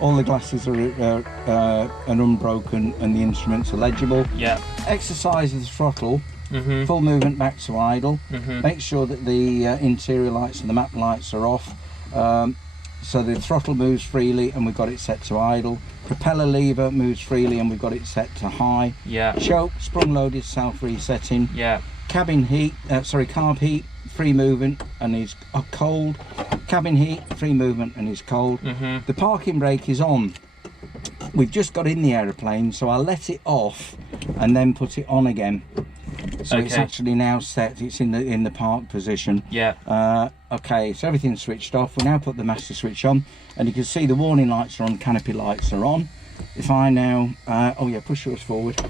all the glasses are unbroken and the instruments are legible. Yeah. Exercise of the throttle, full movement back to idle. Make sure that the interior lights and the map lights are off. So the throttle moves freely and we've got it set to idle. Propeller lever moves freely and we've got it set to high. Yeah. Choke, sprung loaded, self resetting. Yeah. Cabin heat, carb heat, free movement and is cold. Cabin heat, free movement and is cold. The parking brake is on. We've just got in the aeroplane, so I'll let it off and then put it on again. So it's actually now set, it's in the park position. Yeah. Okay, so everything's switched off. We now put the master switch on and you can see the warning lights are on, canopy lights are on. If I now, oh yeah, push yours forward,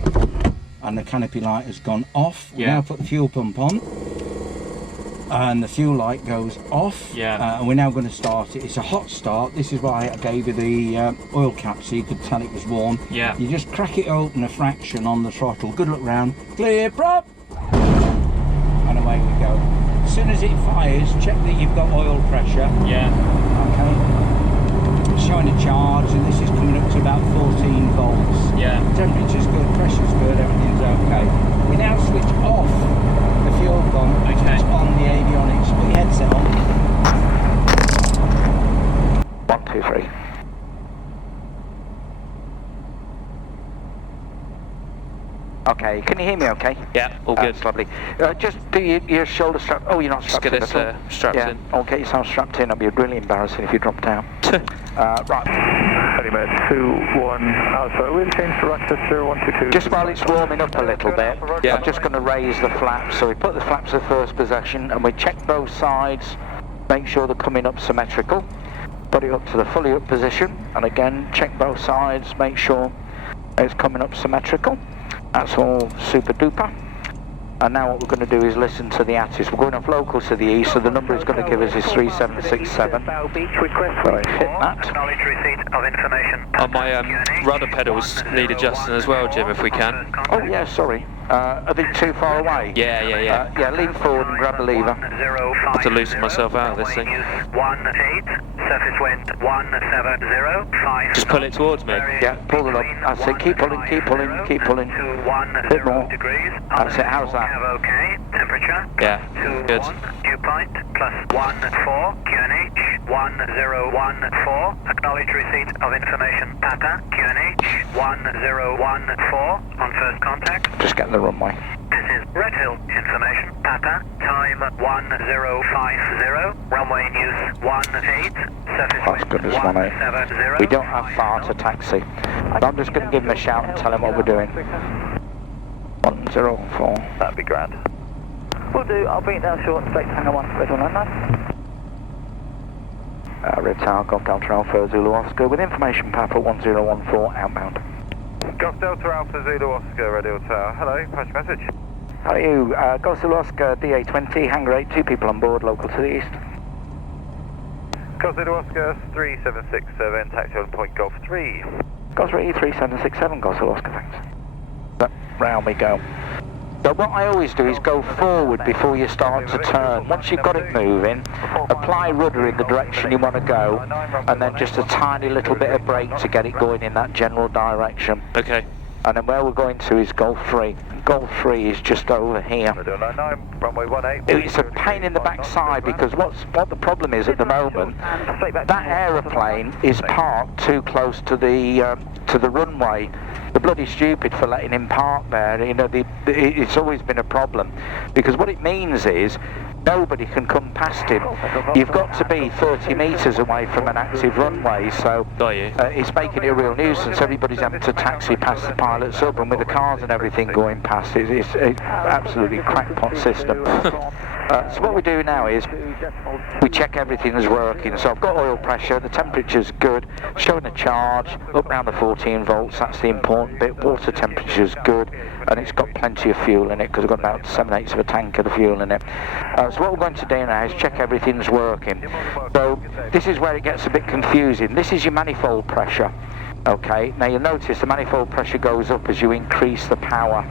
and the canopy light has gone off. We now put the fuel pump on and the fuel light goes off. And we're now going to start it. It's a hot start. This is why I gave you the oil cap so you could tell it was warm. You just crack it open a fraction on the throttle. Good look round. Clear prop, and away we go. As soon as it fires, check that you've got oil pressure. Okay. It's showing a charge and this is coming up to about 14 volts. Temperature's good, pressure's good, everything's okay. We now switch off the fuel pump, switch on the avionics, put your headset on. 1, 2, 3. Okay, can you hear me okay? Yeah, all good. That's lovely. Just do your shoulder strap. Oh, you're not strapped in at all? Strapped in. I'll get yourself strapped in. It'll be really embarrassing if you drop down. Right. Anyway, 2-1 Alpha. We'll change to Rochester 122. Just while it's warming up a little bit, I'm just going to raise the flaps. So we put the flaps in first position and we check both sides, make sure they're coming up symmetrical. Put it up to the fully up position and again check both sides, make sure it's coming up symmetrical. That's all super duper. And now what we're going to do is listen to the ATC. We're going off local to the east, so the number it's going to give us is 3767. So hit that. On my rudder pedals need adjusting as well, Jim, if we can. Oh yeah, sorry. Are they too far away? Yeah. Lean forward and grab the lever. I have to loosen myself out of this thing. Surface wind 170. Just pull it towards me. Yeah, pull it up. That's it. Keep pulling, keep pulling, keep pulling. A bit more. That's it. How's that? Okay. Temperature. Yeah. Good. Dew point plus 14 QNH 1014. Acknowledge receipt of information. Papa QNH 1014 on first contact. Just get the runway. This is Red Hill information. Papa time 1050. Runway news 18. Surface That's good as 170. We don't have far to taxi. I'm just going to give him a shout and tell him what we're doing. 104. That'd be grand. Will do. I'll bring it down short and straight to hangar 1, Red 199. Red Tower, Golf Delta Alpha Zulu Oscar with information Papa 1014 outbound. Golf Delta Alpha Zulu Oscar, Radio Tower. Hello, pass your message. How are you? Golf Zulu Oscar DA20, hangar 8, 2 people on board, local to the east. Golf Zulu Oscar 3767, taxi on point Golf 3. Golf 3 3767, Golf Zulu Oscar, thanks. But round we go. So what I always do is go forward before you start to turn. Once you've got it moving, apply rudder in the direction you want to go, and then just a tiny little bit of brake to get it going in that general direction. Okay. And then where we're going to is Golf 3. Golf 3 is just over here. Runway 18. It's a pain in the backside because what the problem is at the moment, that aeroplane is parked too close to the runway. They're bloody stupid for letting him park there. You know, it's always been a problem because what it means is nobody can come past him. You've got to be 30 metres away from an active runway, so it's making it a real nuisance. Everybody's having to taxi past the pilot's up, and with the cars and everything going past, it's absolutely crackpot system. So what we do now is we check everything is working. So I've got oil pressure, the temperature's good, showing a charge, up around the 14 volts, that's the important bit. Water temperature's good, and it's got plenty of fuel in it because I've got about 7/8 of a tank of the fuel in it. So what we're going to do now is check everything's working. So this is where it gets a bit confusing. This is your manifold pressure. Okay, now you'll notice the manifold pressure goes up as you increase the power.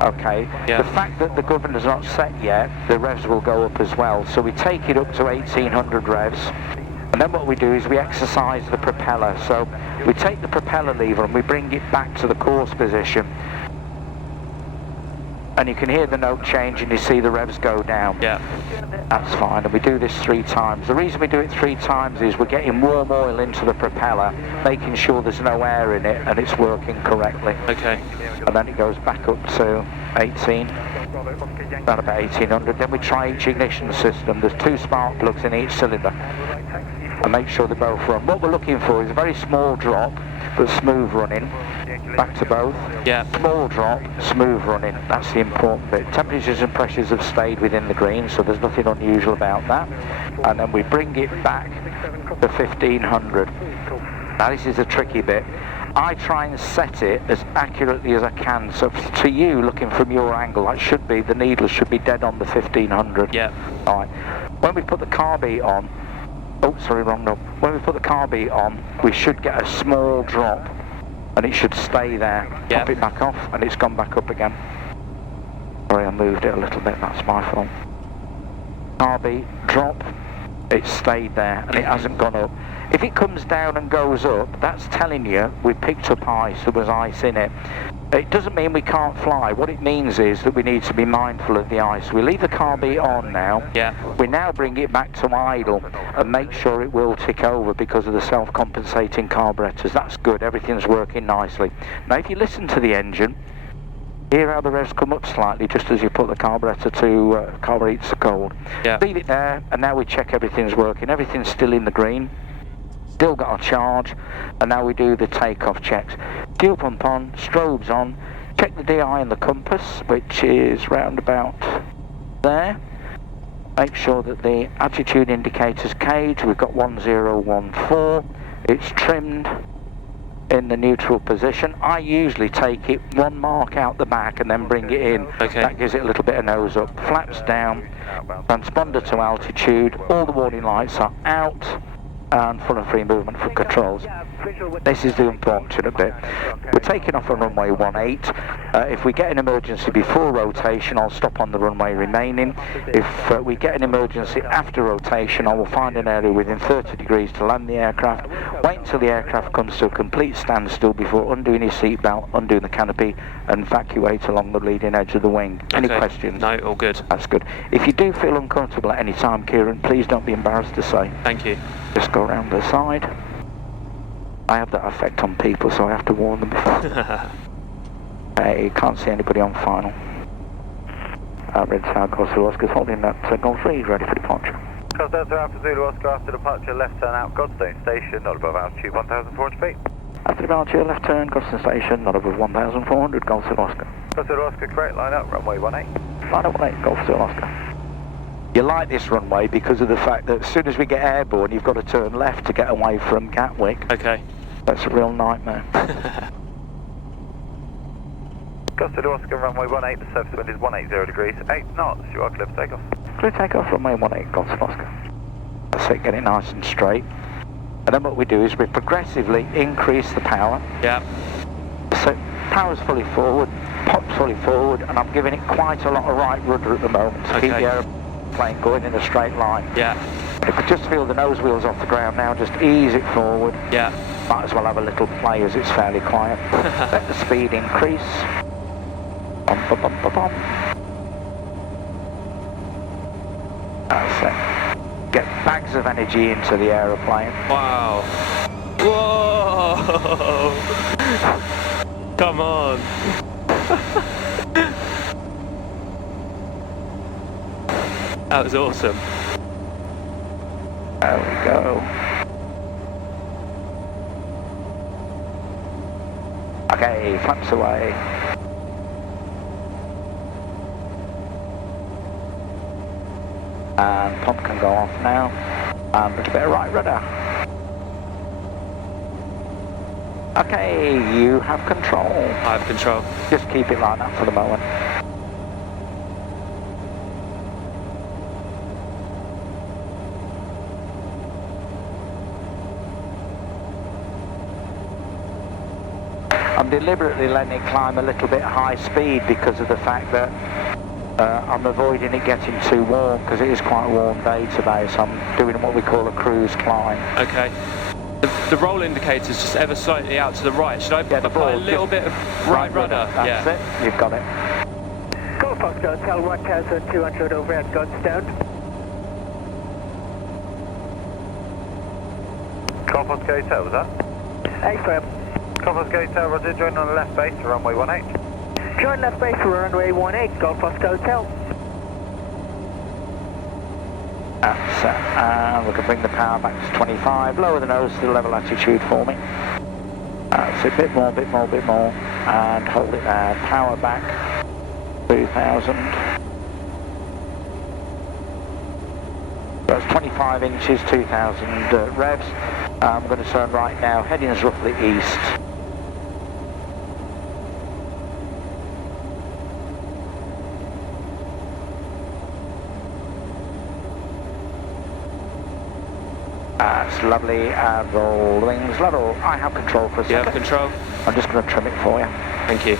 Okay, the fact that the governor's not set yet, the revs will go up as well. So we take it up to 1800 revs, And then what we do is we exercise the propeller. So we take the propeller lever and we bring it back to the course position. And you can hear the note change and you see the revs go down. Yeah. That's fine, and we do this 3 times. The reason we do it 3 times is we're getting warm oil into the propeller, making sure there's no air in it and it's working correctly. Okay. And then it goes back up to 18, about 1800. Then we try each ignition system. There's 2 spark plugs in each cylinder. And make sure they both run. What we're looking for is a very small drop, but smooth running. Back to both. Yeah. Small drop, smooth running. That's the important bit. Temperatures and pressures have stayed within the green, so there's nothing unusual about that. And then we bring it back to 1500. Now this is the tricky bit. I try and set it as accurately as I can. So to you, looking from your angle, that should be, the needle should be dead on the 1500. Yeah. Alright. When we put the carby on, oh sorry, wrong knob. When we put the carby on, we should get a small drop. And it should stay there. Yeah. Pop it back off, and it's gone back up again. Sorry, I moved it a little bit, that's my fault. Carby, drop, it's stayed there, and it hasn't gone up. If it comes down and goes up, that's telling you we picked up ice, there was ice in it. It doesn't mean we can't fly. What it means is that we need to be mindful of the ice. We leave the carby on now. Yeah. We now bring it back to idle and make sure it will tick over because of the self-compensating carburetors. That's good, everything's working nicely. Now if you listen to the engine, hear how the revs come up slightly just as you put the carburetor to carburetor to cold. Yeah. Leave it there, and now we check everything's working. Everything's still in the green. Still got a charge, and now we do the takeoff checks. Fuel pump on, strobes on, check the DI and the compass, which is round about there. Make sure that the attitude indicator's cage, we've got 1014, it's trimmed in the neutral position. I usually take it 1 mark out the back and then bring it in. Okay. That gives it a little bit of nose up. Flaps down, transponder to altitude, all the warning lights are out, and full and free movement for controls. This is the unfortunate bit. We're taking off on runway 18. If we get an emergency before rotation, I'll stop on the runway remaining. If we get an emergency after rotation, I will find an area within 30 degrees to land the aircraft, wait until the aircraft comes to a complete standstill before undoing his seatbelt, undoing the canopy, and evacuate along the leading edge of the wing. Any questions? No, all good. That's good. If you do feel uncomfortable at any time, Kieran, please don't be embarrassed to say. Thank you. Just go around the side. I have that effect on people, so I have to warn them before. Hey, can't see anybody on final. Red South Golf Zulu Oscar's holding that Golf 3, ready for departure. Golf Delta Alpha Zulu Oscar after departure, left turn out Godstone Station, not above altitude 1,400 feet. After departure, left turn, Godstone Station, not above 1,400, Golf Zulu Oscar. Golf Zulu Oscar, correct, line up, runway 18. Line up 18, Golf Zulu Oscar. You like this runway because of the fact that as soon as we get airborne, you've got to turn left to get away from Gatwick. Okay. That's a real nightmare. Golf Zulu Oscar, runway 18, the surface wind is 180 degrees, 8 knots, you are clear for takeoff. Clear takeoff, runway 18, Golf Zulu Oscar. That's it, get it nice and straight. And then what we do is we progressively increase the power. Yeah. So power's fully forward, pop's fully forward, and I'm giving it quite a lot of right rudder at the moment to keep the aeroplane going in a straight line. Yeah. If we just feel the nose wheels off the ground now, just ease it forward. Yeah. Might as well have a little play as it's fairly quiet. Let the speed increase. Bum, bum, bum, bum, bum. That's it. Get bags of energy into the aeroplane. Wow. Whoa! Come on. That was awesome. There we go. Okay, flaps away. And pump can go off now. And a little bit of right rudder. Okay, you have control. I have control. Just keep it like that for the moment. I'm deliberately letting it climb a little bit high speed because of the fact that I'm avoiding it getting too warm because it is quite a warm day today, so I'm doing what we call a cruise climb. Okay. The roll indicator's just ever slightly out to the right. Should I apply a little bit of right rudder? That's it, you've got it. Go Foxtrot Hotel 1200 overhead guns down. Conference Gate Hotel, was that? Affirm. Conference Gate Hotel, Roger, join on the left base for runway 18. Join left base for runway 18, Golf Oscar Hotel. That's it, and we can bring the power back to 25, lower the nose to the level attitude for me. That's it, bit more, and hold it there. Power back, 2000. That's 25 inches, 2000 revs. I'm going to turn right now, heading is roughly east. That's lovely, and roll the wings level. I have control for a second. You have control? I'm just going to trim it for you. Thank you.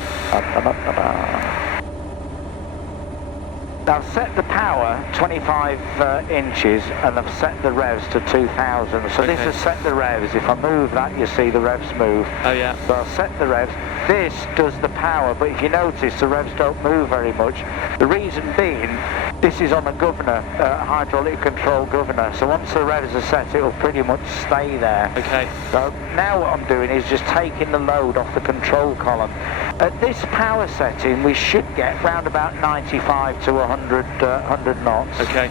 Now set the power 25 inches, and I've set the revs to 2000. So okay. This has set the revs. If I move that, you see the revs move. Oh yeah. So I'll set the revs. This does the power, but if you notice, the revs don't move very much. The reason being, this is on a governor, hydraulic control governor. So once the revs are set, it'll pretty much stay there. Okay. So now what I'm doing is just taking the load off the control column. At this power setting, we should get round about 95 to 100 knots. Okay.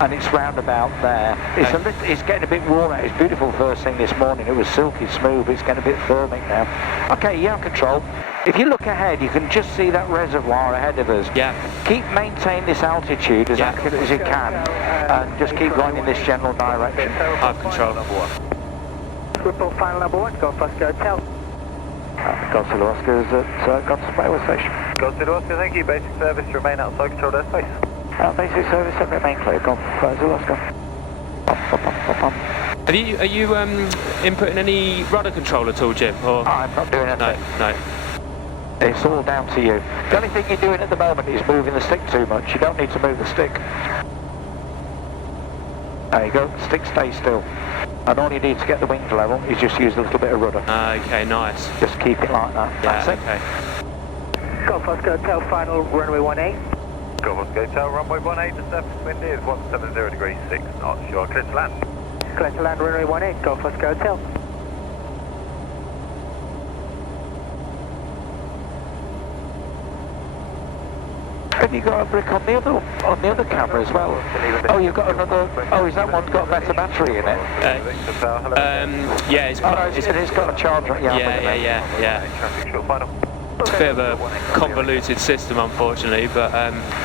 And it's round about there. It's getting a bit warmer. It's beautiful first thing this morning. It was silky smooth. It's getting a bit thermic now. Okay, you have control. If you look ahead, you can just see that reservoir ahead of us. Yeah. Maintain this altitude as accurate as you can, and just keep going in this general direction. I have control. Report final number 1, Golf Oscar Hotel. Godspeed Oscar's at Godspeed Railway Station. Godspeed Oscar, thank you. Basic service to remain outside controlled airspace. Basic service and remain clear. Godspeed Oscar. Are you inputting any rudder control at all, Jim? Or? I'm not doing anything. No. It's all down to you. The only thing you're doing at the moment is moving the stick too much. You don't need to move the stick. There you go. Stick stays still. And all you need to get the wings level is just use a little bit of rudder. Okay, nice. Just keep it like that. Yeah, That's okay. Golf Oscar Hotel final runway 18. Golf Oscar Hotel, runway 18, the surface wind is 170 degrees 6 knots. You are clear to land. Clear to land runway 18, Golf Oscar Hotel. Have you got a brick on the other camera as well? Oh, you've got another. Oh, is that one's got a better battery in it? Yeah, it's got. It's got a charger. Yeah. Traffic short final. It's a bit of a convoluted system, unfortunately, but.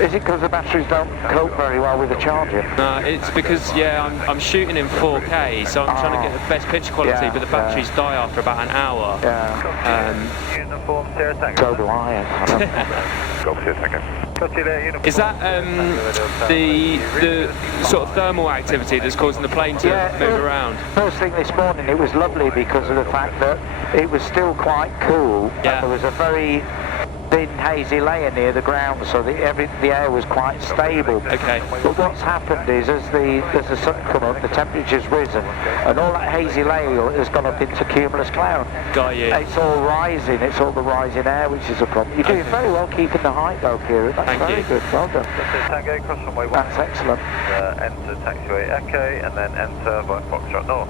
Is it because the batteries don't cope very well with the charging? No, it's because I'm shooting in 4K, so I'm trying to get the best picture quality, but the batteries die after about an hour. Yeah. Uniform Sierra Tango. So do I. Golf Sierra Tango. Is that the sort of thermal activity that's causing the plane to move around? First thing this morning, it was lovely because of the fact that it was still quite cool. Yeah. And there was a very thin hazy layer near the ground, so the air was quite stable. Okay. But what's happened is, as the sun come up, the temperature's risen, and all that hazy layer has gone up into cumulus cloud. Got you. It's all rising. It's all the rising air, which is a problem. You're doing very well keeping the height though, Kieran. That's very good. Well done. Tango, cross runway 1. That's excellent. Enter taxiway Echo, and then enter by Foxtrot North.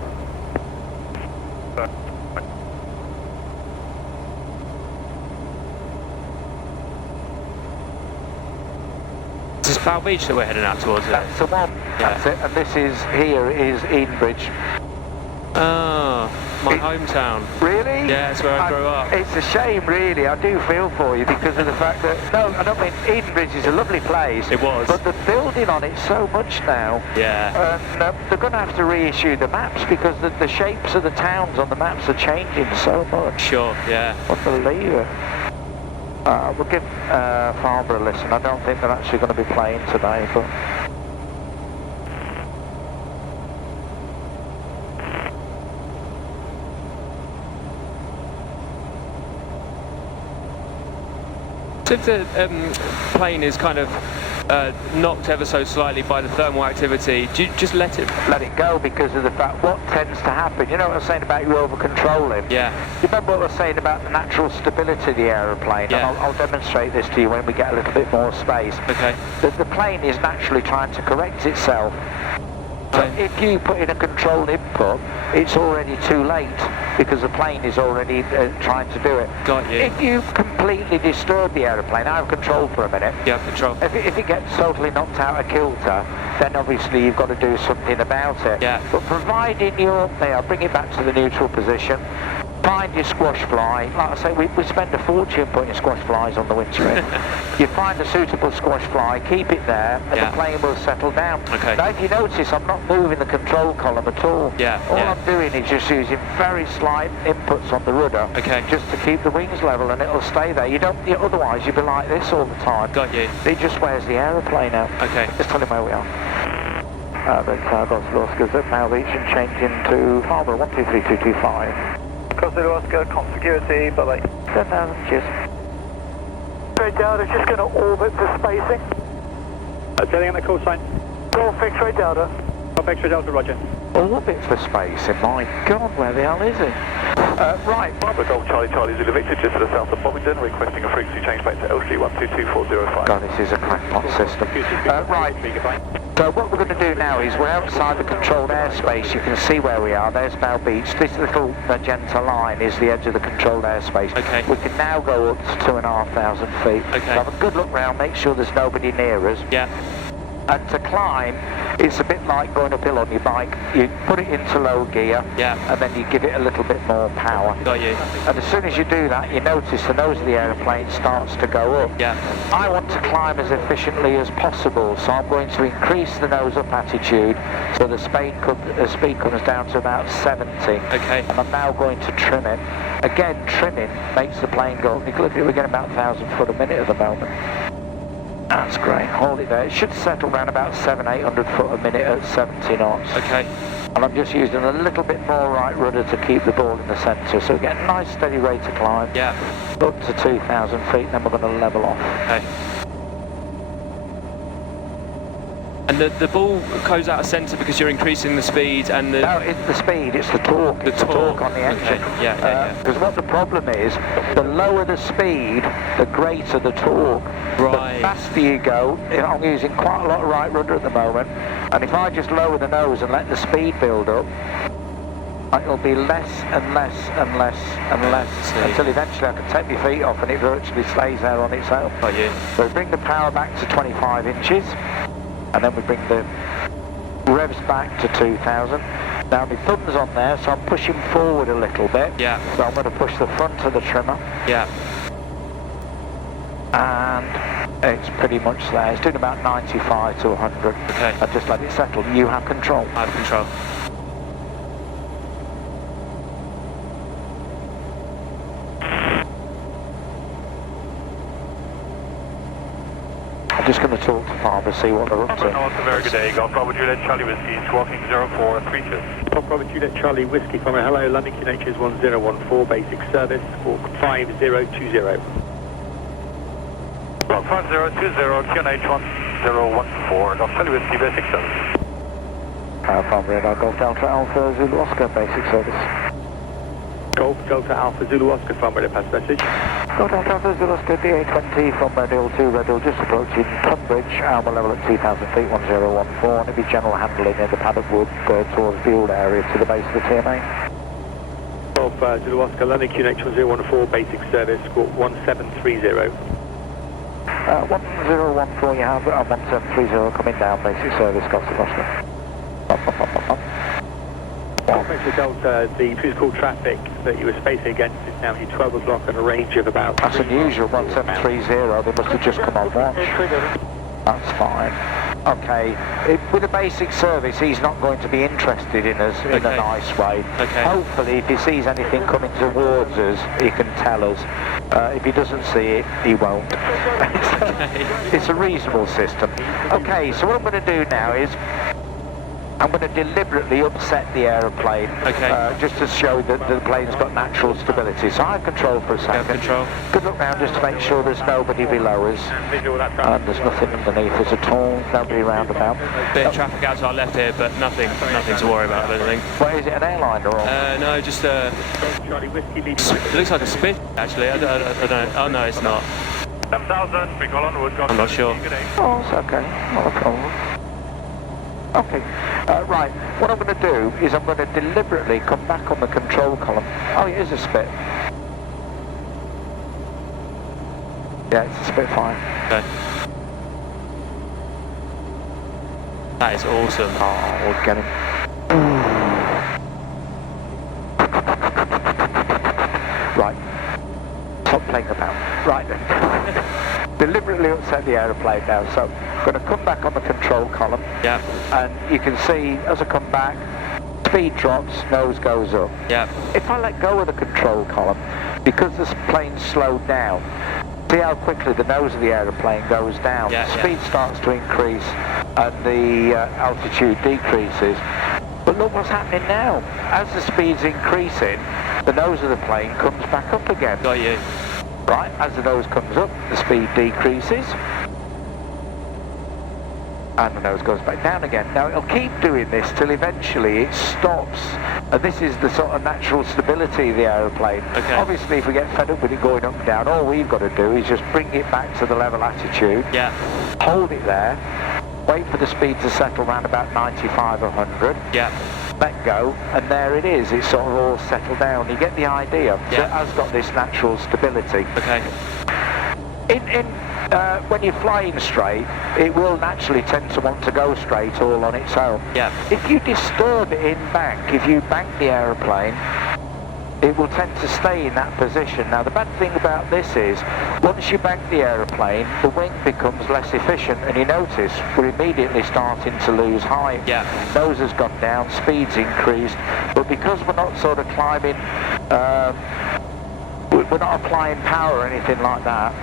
Is this Bow Beach that we're heading out towards? That's the one. That's it. And this is Edenbridge. Oh, my hometown. Really? Yeah, that's where I grew up. It's a shame, really. I do feel for you because of the fact that... No, I don't mean... Edenbridge is a lovely place. It was. But the building on it's so much now. Yeah. And they're going to have to reissue the maps because the shapes of the towns on the maps are changing so much. Sure, yeah. Unbelievable. We'll give Farnborough a listen. I don't think they're actually going to be playing today, but... So if the plane is kind of knocked ever so slightly by the thermal activity, do you just let it go because of the fact what tends to happen? You know what I was saying about you over controlling? Yeah. You remember what I was saying about the natural stability of the aeroplane? Yeah. And I'll demonstrate this to you when we get a little bit more space. Okay. The plane is naturally trying to correct itself. So if you put in a controlled input, it's already too late because the plane is already trying to do it. Got you. If you completely disturb the aeroplane, out of control for a minute. Yeah, control. If it gets totally knocked out of kilter, then obviously you've got to do something about it. Yeah. But providing you're up there, bring it back to the neutral position. Find your squash fly. Like I say, we spend a fortune putting squash flies on the windscreen. You find a suitable squash fly, keep it there, and the plane will settle down. Okay. Now, if you notice, I'm not moving the control column at all. Yeah. All I'm doing is just using very slight inputs on the rudder, just to keep the wings level, and it'll stay there. You don't. Otherwise, you'll be like this all the time. Got you. It just wears the aeroplane out. Okay. Just tell him where we are. Then Oscar's at Mal Beach and change into Harbour 123225. Zulu Oscar, security, bye-bye. 10,000, cheers. Straight Delta, just going to orbit for spacing. Telling on the call sign. Golf X-ray Delta. Golf X-ray Delta, roger. Orbit for spacing, my God, where the hell is it? Right. Bravo Golf Charlie Charlie Zulu Victor, just to the south of Bovingdon, requesting a frequency change back to L31222405. God, this is a crackpot system. Right. So what we're going to do now is we're outside the controlled airspace. You can see where we are. There's Mal Beach. This little magenta line is the edge of the controlled airspace. Okay. We can now go up to 2,500 feet. Okay. So have a good look round, make sure there's nobody near us. Yeah. And to climb, it's a bit like going uphill on your bike. You put it into low gear, and then you give it a little bit more power. Got you. And as soon as you do that, you notice the nose of the aeroplane starts to go up. Yeah. I want to climb as efficiently as possible, so I'm going to increase the nose up attitude so the speed comes down to about 70. Okay. And I'm now going to trim it. Again, trimming makes the plane go up. You can look at it, we're getting about 1,000 foot a minute at the moment. That's great. Hold it there. It should settle around about 700-800 foot a minute at 70 knots. Okay. And I'm just using a little bit more right rudder to keep the ball in the centre, so we get a nice steady rate of climb. Yeah. Up to 2,000 feet, then we're going to level off. Okay. And the ball goes out of centre because you're increasing the speed and the... No, it's the speed, it's the torque. The torque on the engine. Okay. Yeah. Because what the problem is, the lower the speed, the greater the torque. Right. The faster you go, I'm using quite a lot of right rudder at the moment, and if I just lower the nose and let the speed build up, it'll be less and less and less and less until eventually I can take my feet off and it virtually stays there on its own. Oh, yeah. So we bring the power back to 25 inches, and then we bring the revs back to 2,000. Now my thumb's on there, so I'm pushing forward a little bit. Yeah. So I'm going to push the front of the trimmer. Yeah. And it's pretty much there. It's doing about 95 to 100. Okay. And just let it settle. You have control. I have control. I'm just going to talk to Farmer, see what they're up to. North, a very good day. Golf Bravo Juliet Charlie Whiskey, squawking 0432. Golf Bravo Juliet Charlie Whiskey, from hello, London QNH is 1014, basic service, squawk 5020. Well, 5020, QNH 1014, Golf Charlie Whiskey, basic service. Farmer Radar, Golf Delta Alpha Zulu Oscar, basic service. Golf Delta Alpha Zulu Oscar, Farmer Radar, pass message. Golf Delta Alpha Zulu Oscar, DA20 from Red Hill to Red Hill, just approaching Tunbridge, Alma level at 2,000 feet, 1014, and it'll be general handling in the paddock wood towards the old area to the base of the TMA. Golf Zulu Oscar, London QNH 1014, basic service, squawk 1730. 1014 you have, 1730 coming down, basic service, Golf Zulu Oscar. Mr. Delta, the physical traffic that you were spacing against is now at 12 o'clock and a range of about... That's unusual, 1730, they must have just come on watch. That's fine. Okay, with a basic service, he's not going to be interested in us in a nice way. Okay. Hopefully, if he sees anything coming towards us, he can tell us. If he doesn't see it, he won't. It's a reasonable system. Okay, so what I'm going to do now is I'm going to deliberately upset the aeroplane, just to show that the plane's got natural stability. So I have control for a second. Control. Good look now just to make sure there's nobody below us. And there's nothing underneath us at all, nobody round about. Bit of traffic out to our left here, but nothing to worry about, I don't think. What is it, an airliner or? No, just it looks like a Spit, actually. I don't know. Oh no, it's not. 10,000, we call onward. I'm not sure. Oh, it's okay, not a problem. Okay, right, what I'm going to do is I'm going to deliberately come back on the control column. Oh, it is a Spit. Yeah, it's a Spitfire. Okay. That is awesome. Oh, we'll get him. Right, stop playing about. Right then. Deliberately upset the aeroplane now, so I'm going to come back on the control column. Yeah. And you can see as I come back, speed drops, nose goes up. Yeah. If I let go of the control column, because this plane's slowed down, see how quickly the nose of the aeroplane goes down. Yeah, Speed starts to increase and the altitude decreases. But look what's happening now. As the speed's increasing, the nose of the plane comes back up again. Got you. Right, as the nose comes up, the speed decreases. And the nose goes back down again. Now it'll keep doing this till eventually it stops. And this is the sort of natural stability of the aeroplane. Okay. Obviously if we get fed up with it going up and down, all we've got to do is just bring it back to the level attitude. Yeah. Hold it there. Wait for the speed to settle around about 95 or 100. Yeah. Let go, and there it is. It's sort of all settled down. You get the idea. Yeah. It has got this natural stability. Okay. When you're flying straight, it will naturally tend to want to go straight all on its own. Yeah. If you disturb it in bank, if you bank the aeroplane, it will tend to stay in that position. Now the bad thing about this is, once you bank the aeroplane, the wing becomes less efficient, and you notice we're immediately starting to lose height. Yeah. Nose has gone down, speed's increased, but because we're not sort of climbing, we're not applying power or anything like that,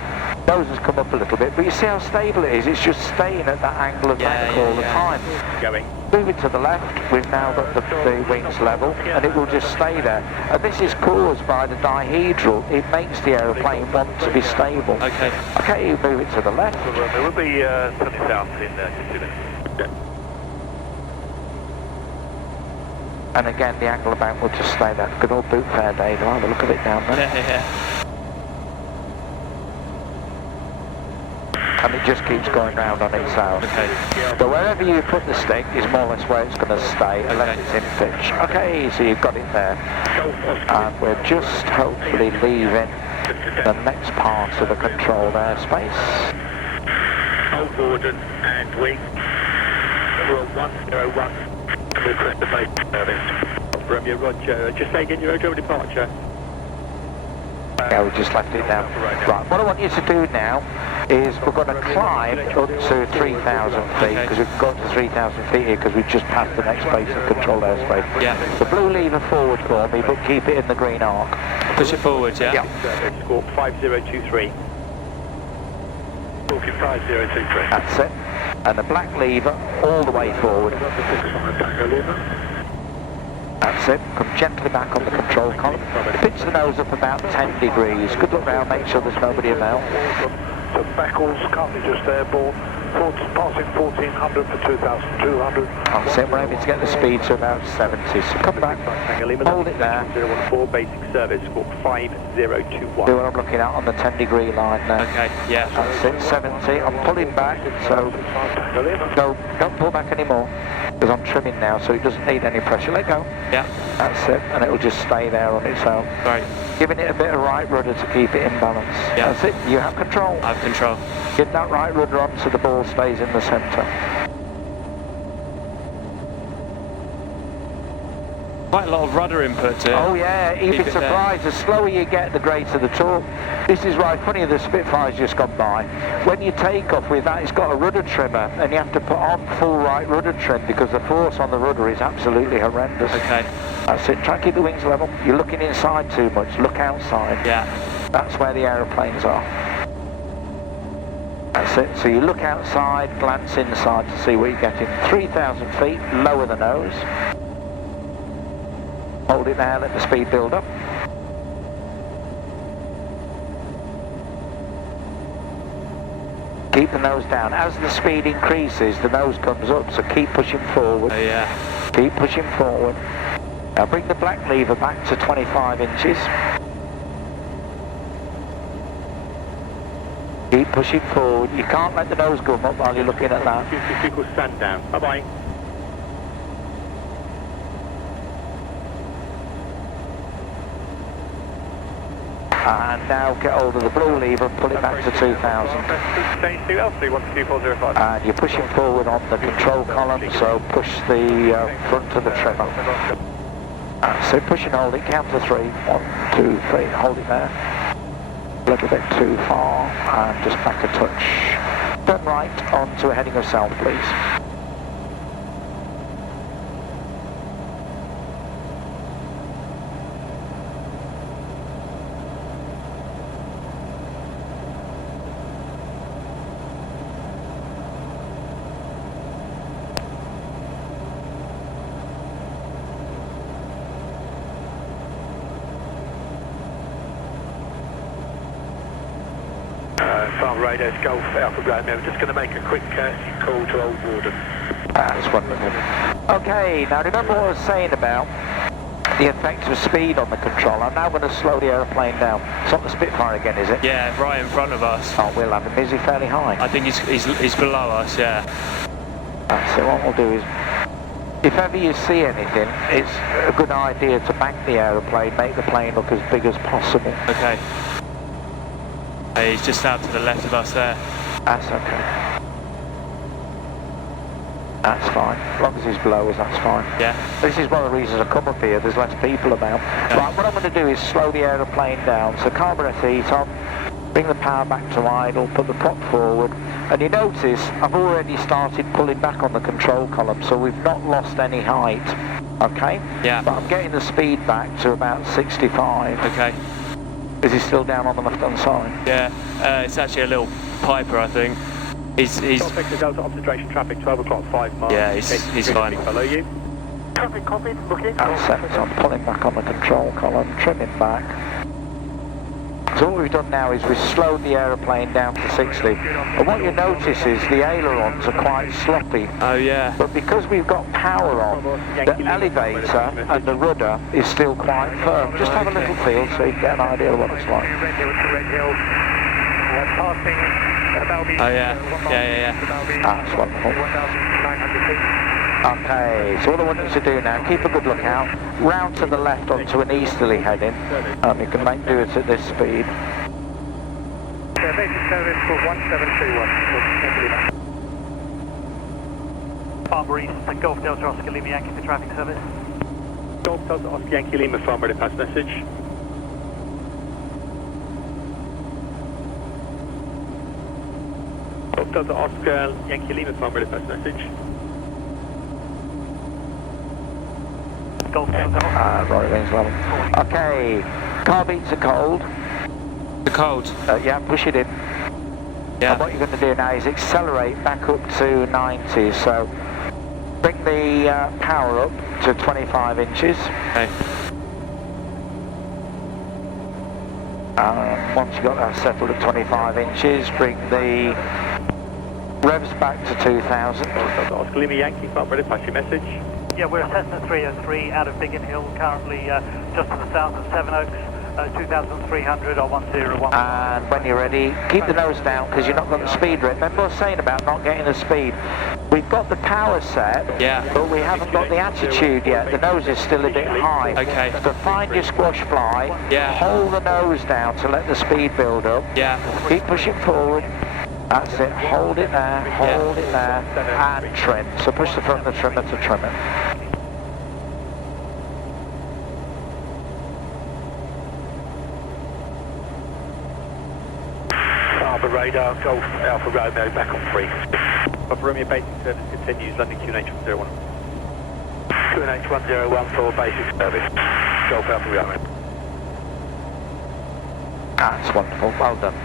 nose has come up a little bit, but you see how stable it is. It's just staying at that angle of bank all the time. Going. Move it to the left, we've now got the wings level, and it will just stay there. And this is caused by the dihedral. It makes the aeroplane want to be stable. Okay. Okay, you move it to the left. There will be sunny south in 2 minutes. Okay. And again, the angle of bank will just stay there. Good old boot fair day, have a look at it down there. Yeah. And it just keeps going round on its own. Okay. So wherever you put the stick is more or less where it's going to stay, unless it's in pitch. Okay, so you've got it there. And we're just hopefully leaving the next part of the controlled airspace. Hold forward and wing. Number 101. Request the base service. Romeo Roger. Just say again your Roger departure. Yeah, we just left it now. Right, what I want you to do now is we're going to climb up to 3,000 feet, because we can go up to 3,000 feet here because we've just passed the next base of controlled airspace. Yeah. The blue lever forward for me, but keep it in the green arc. Push it forwards, yeah? Yeah. Score 5023. Talking 5023. That's it. And the black lever all the way forward. That's it. Come gently back on the control column. Pitch the nose up about 10 degrees. Good look round, make sure there's nobody about. So Beckles, currently just airborne, passing 1400 for 2200. That's it, we're aiming to get the speed to about 70. So come back, hold it there. 014 basic service, score 5021. See what I'm looking at on the 10 degree line there. Okay, yeah. That's it, 70. I'm pulling back, so don't pull back anymore, because I'm trimming now, so it doesn't need any pressure. Let go. Yeah. That's it, and it'll just stay there on its own. Right. Giving it a bit of right rudder to keep it in balance. Yeah. That's it, you have control. I have control. Get that right rudder on so the ball stays in the centre. Quite a lot of rudder input to it. Oh yeah, you'd be Keep it there. surprised. The slower you get, the greater the torque. This is right, funny, the Spitfire's just gone by. When you take off with that, it's got a rudder trimmer, and you have to put on full right rudder trim because the force on the rudder is absolutely horrendous. Okay. That's it, try and keep the wings level. You're looking inside too much, look outside. Yeah. That's where the aeroplanes are. That's That's it. So you look outside, glance inside to see what you're getting. 3,000 feet, lower the nose. Hold it there, let the speed build up. Keep the nose down. As the speed increases, the nose comes up, so keep pushing forward. Oh yeah. Keep pushing forward. Now bring the black lever back to 25 inches. Keep pushing forward. You can't let the nose go up while you're looking at that. Equals stand down. Bye-bye. And now get hold of the blue lever and pull it back to 2,000. Change to L3124005. And you're pushing forward on the control column, so push the front of the trimmer. So push and hold it, count to 3. 1, 2, 3, hold it there. A little bit too far, and just back a touch. Turn right onto a heading of south, please. Farm radar, Golf Alpha Romeo. Just going to make a quick call to Old Warden. That's wonderful. Okay, now remember what I was saying about the effect of speed on the control. I'm now going to slow the aeroplane down. It's not the Spitfire again, is it? Yeah, right in front of us. Oh, we'll have him. Is he fairly high? I think he's below us, yeah. So what we'll do is, if ever you see anything, it's a good idea to bank the aeroplane, make the plane look as big as possible. Okay. He's just out to the left of us there. That's okay. That's fine. As long as he's below us, that's fine. Yeah. This is one of the reasons I come up here. There's less people about. Yeah. Right, what I'm going to do is slow the aeroplane down. So carburetor heat on, bring the power back to idle, put the prop forward. And you notice I've already started pulling back on the control column, so we've not lost any height. Okay? Yeah. But I'm getting the speed back to about 65. Okay. Is he still down on the left-hand side? Yeah. It's actually a little Piper, I think. He's Delta observation traffic, 12 o'clock, 5 miles. Yeah, he's fine. Below you. Traffic copied, looking. That's set. So I'm pulling back on the control column, trimming back. So what we've done now is we've slowed the aeroplane down to 60. And what you notice is the ailerons are quite sloppy. Oh yeah. But because we've got power on, the elevator and the rudder is still quite firm. Just have a little feel so you get an idea of what it's like. Oh yeah. Yeah. That's wonderful. Okay, so what I want you to do now, keep a good look out, round to the left onto an easterly heading, you can make do it at this speed. Basic service for 1721. Farmer East, Golf Delta Oscar Lima Yankee for traffic service. Golf Delta Oscar Yankee Lima, farm ready pass message. Golf Delta Oscar Yankee Lima, farm ready pass message. Golf Delta Right, range level. Okay, car beats are cold. The cold. Yeah, push it in. Yeah. And what you're going to do now is accelerate back up to 90. So bring the power up to 25 inches. Okay. Once you've got that settled at 25 inches, bring the revs back to 2,000. Oscar Lima Yankee, farm ready pass your message. Yeah, we're Cessna 303 out of Biggin Hill, currently just to the south of Seven Oaks, 2,300 or 101. And when you're ready, keep the nose down because you've not got the speed rate. Remember I was saying about not getting the speed. We've got the power set, Yeah. but we haven't got the attitude yet. The nose is still a bit high. Okay. So find your squash fly, Yeah. hold the nose down to let the speed build up. Yeah. Keep pushing forward. That's it. Hold it there, hold it there, and trim. So push the front of the trimmer to trim it. Harbour radar, Golf Alpha Romeo, back on 3. Alpha Romeo basic service continues, London QNH 101. QNH 101 for basic service, Golf Alpha Romeo. That's wonderful, well done.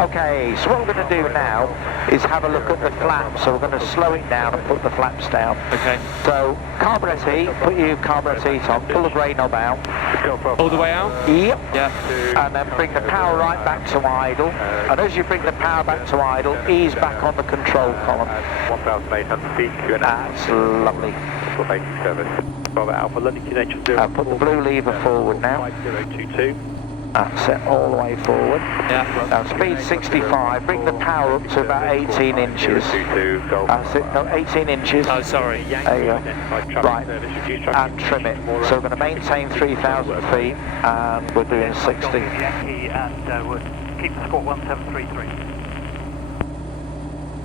Okay, so what we're going to do now is have a look at the flaps. So we're going to slow it down and put the flaps down. Okay. So carburetor heat, put your carburetor heat on, pull the grey knob out. All the way out? Yep. Yeah. And then bring the power right back to idle. And as you bring the power back to idle, ease back on the control column. 1,800 feet. That's lovely. Service. Bravo Alpha, London connection 0. Put the blue lever forward now. 5022. That's it, all the way forward. Yeah. Now speed 65, bring the power up to about 18 inches. That's it, no, 18 inches. Oh, sorry. There you go. Right, and trim it. So we're going to maintain 3,000 feet, and we're doing 60. Yankee, and we'll keep the score 1733.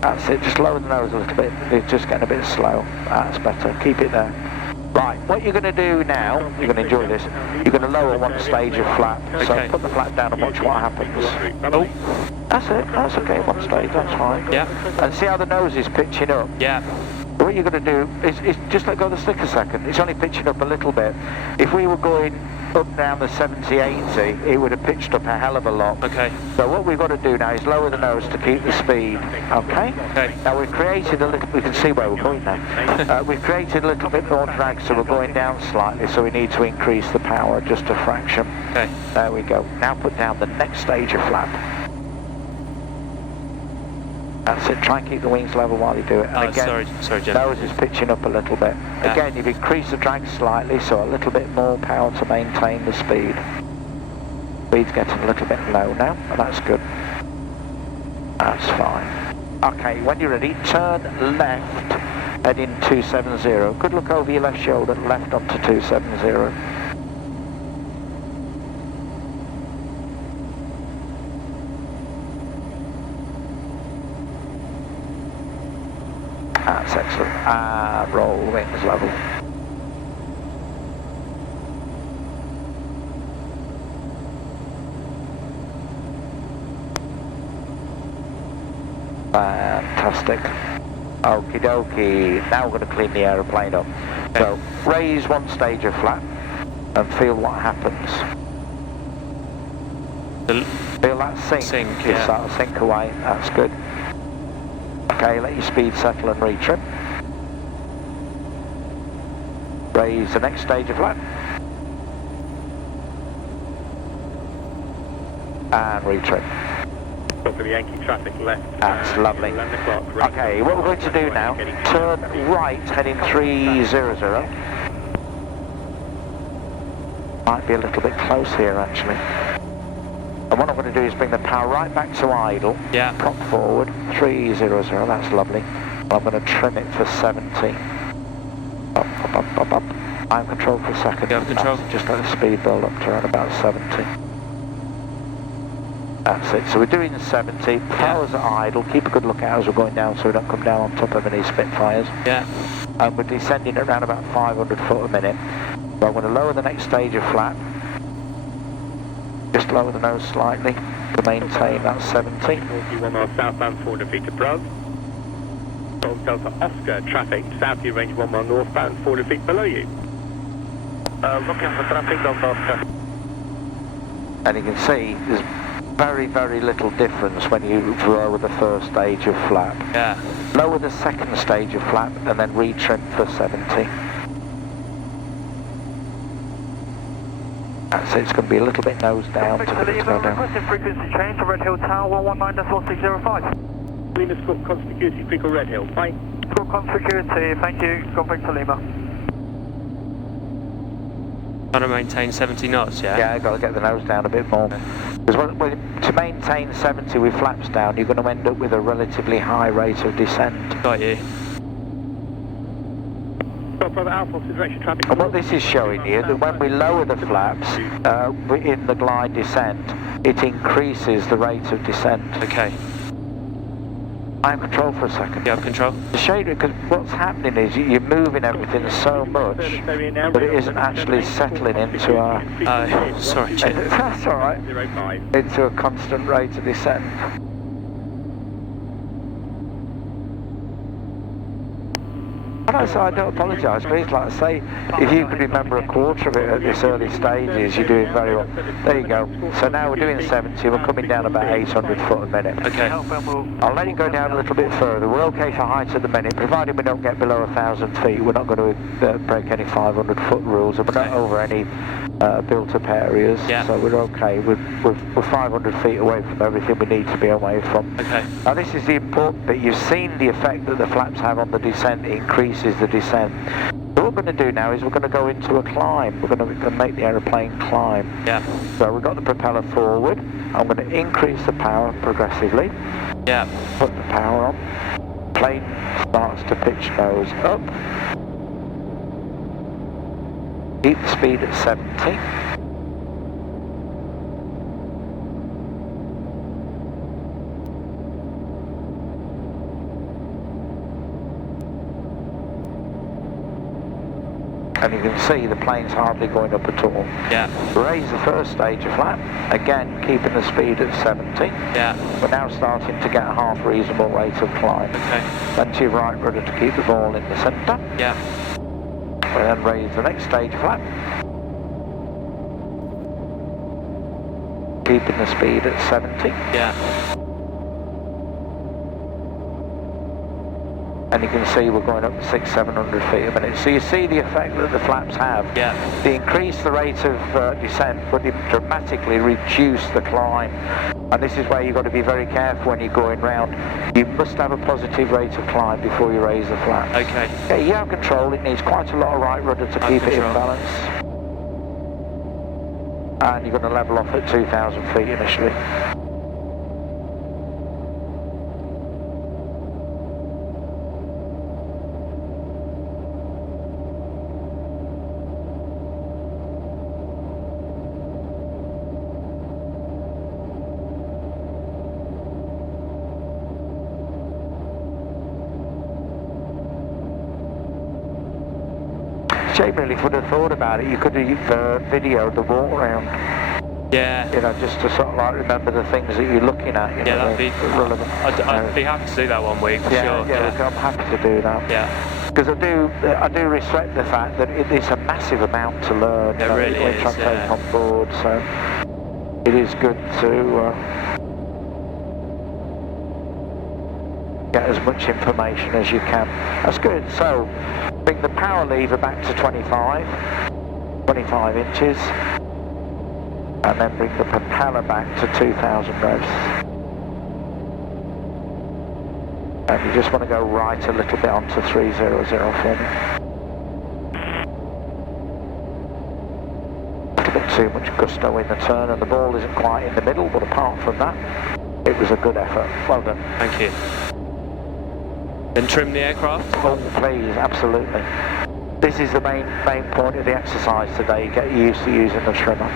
That's it, just lower the nose a little bit. It's just getting a bit slow. That's better, keep it there. Right, what you're going to do now, you're going to enjoy this, you're going to lower one stage of flap. Okay. So put the flap down and watch what happens. Oh. That's it, that's okay, one stage, that's fine. Yeah. And see how the nose is pitching up? Yeah. What you're going to do is just let go of the stick a second. It's only pitching up a little bit. If we were going up down the 70, 80, it would have pitched up a hell of a lot. Okay. So what we've got to do now is lower the nose to keep the speed. Okay? Okay. Now we've created a little, we can see where we're going now. We've created a little bit more drag, so we're going down slightly, so we need to increase the power just a fraction. Okay. There we go. Now put down the next stage of flap. That's it, try and keep the wings level while you do it. And Oh, again, sorry, Jim. nose is pitching up a little bit. Yeah. Again, you've increased the drag slightly, so a little bit more power to maintain the speed. Speed's getting a little bit low now, and that's good. That's fine. Okay, when you're ready, turn left, heading 270. Good look over your left shoulder, left onto 270. That's excellent. And roll wings level. Fantastic. Okie dokie. Now we're going to clean the aeroplane up. Okay. So raise one stage of flap and feel what happens. Feel that sink. You yeah. start to sink away. That's good. Okay, let your speed settle and retrim. Raise the next stage of flap. And retrim. For the Yankee traffic left. That's lovely. 11 o'clock. Right. Okay, what we're going to do now, turn right heading 300. Might be a little bit close here actually. And what I'm going to do is bring the power right back to idle. Yeah. Prop forward, 300, that's lovely. I'm going to trim it for 70. Up, up, up, up, up. I'm control for a second. You have control. Just let the speed build up to around about 70. That's it, so we're doing 70, power's at idle, keep a good look out as we're going down so we don't come down on top of any Spitfires. Yeah. And we're descending at around about 500 foot a minute. So I'm going to lower the next stage of flap. Just lower the nose slightly to maintain that 70. 41 miles southbound, 400 feet to Brug. Delta Oscar traffic, south you range 1 mile northbound, 400 feet below you. Looking for traffic, Delta Oscar. And you can see there's very, very little difference when you lower the first stage of flap. Yeah. Lower the second stage of flap and then retrim for 70. That's it, it's going to be a little bit nose down to the go down. Requesting frequency change to Red Hill Tower 119.1605. Lima Squawk Conspicuity, Creek or Red Hill. Bye. Squawk Conspicuity, thank you. Contact to Lima. Trying to maintain 70 knots, yeah? Yeah, I've got to get the nose down a bit more. Because to maintain 70 with flaps down, you're going to end up with a relatively high rate of descent. Got you. And what this is showing you, that when we lower the flaps in the glide descent, it increases the rate of descent. Okay. I'm control for a second. You have control? To show you, because what's happening is you're moving everything so much that it isn't actually settling into our... sorry, Jim. That's alright. Into a constant rate of descent. I don't apologise, please. Like I say, if you could remember a quarter of it at this early stages, you're doing very well. There you go. So now we're doing 70, we're coming down about 800 foot a minute. Okay. I'll let it go down a little bit further. We're okay for height at the minute, provided we don't get below 1,000 feet. We're not going to break any 500 foot rules, and we're not over any built-up areas. Yeah. So we're okay. We're 500 feet away from everything we need to be away from. Okay. Now this is the important bit. You've seen the effect that the flaps have on the descent. It increases the descent. So what we're going to do now is we're going to go into a climb. We're going to make the aeroplane climb. Yeah. So we've got the propeller forward. I'm going to increase the power progressively. Yeah. Put the power on. Plane starts to pitch nose up. Keep the speed at 70. And you can see the plane's hardly going up at all. Yeah. Raise the first stage of flap, again keeping the speed at 70. Yeah. We're now starting to get a half reasonable rate of climb. Okay. Plenty of right rudder to keep the ball in the centre. Yeah. We then raise the next stage flap. Keeping the speed at 70. Yeah. And you can see we're going up 600-700 feet a minute. So you see the effect that the flaps have. Yeah. They increase the rate of descent, but they dramatically reduce the climb. And this is where you've got to be very careful when you're going round. You must have a positive rate of climb before you raise the flap. Okay. Yeah, you have control. It needs quite a lot of right rudder to keep it in balance. And you're going to level off at 2,000 feet initially. Shame really, if we'd have thought about it, you could have videoed the walk round. Yeah. You know, just to sort of like remember the things that you're looking at. You Yeah, know, that'd be relevant. I'd be happy to do that one week for Yeah, sure. yeah, look, I'm happy to do that. Yeah. Because I do respect the fact that it's a massive amount to learn. It really when is, trying to yeah. take on board, so it is good to get as much information as you can. That's good. So bring the power lever back to 25 inches, and then bring the propeller back to 2,000 revs. And you just want to go right a little bit onto 300 for me. A little bit too much gusto in the turn, and the ball isn't quite in the middle, but apart from that, it was a good effort. Well done. Thank you. And trim the aircraft? Oh, please, absolutely. This is the main point of the exercise today. Get used to using the trimmer.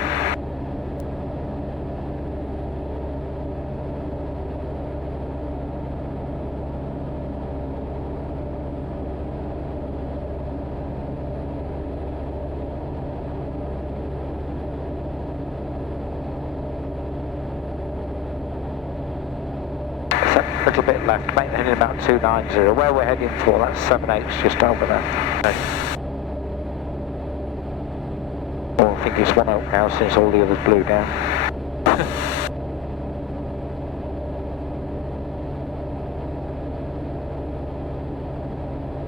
A little bit left, make heading about 290. Where we're heading for, that's 7/8 just over there. Okay. Oh, I think it's 1 now since all the others blew down.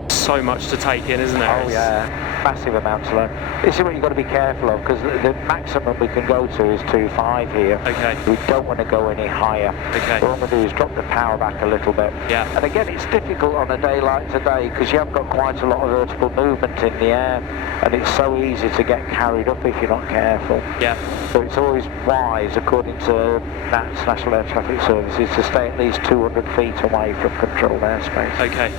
So much to take in, isn't there? Oh yeah, massive amount to learn. This is what you've got to be careful of, because the maximum we can go to is 2.5 here. Okay. We don't want to go any higher. Okay. What I'm going to do is drop the power back a little bit. Yeah. And again, it's difficult on a day like today, because you have got quite a lot of vertical movement in the air, and it's so easy to get carried up if you're not careful. Yeah. So it's always wise, according to NATS, National Air Traffic Services, to stay at least 200 feet away from controlled airspace. Okay.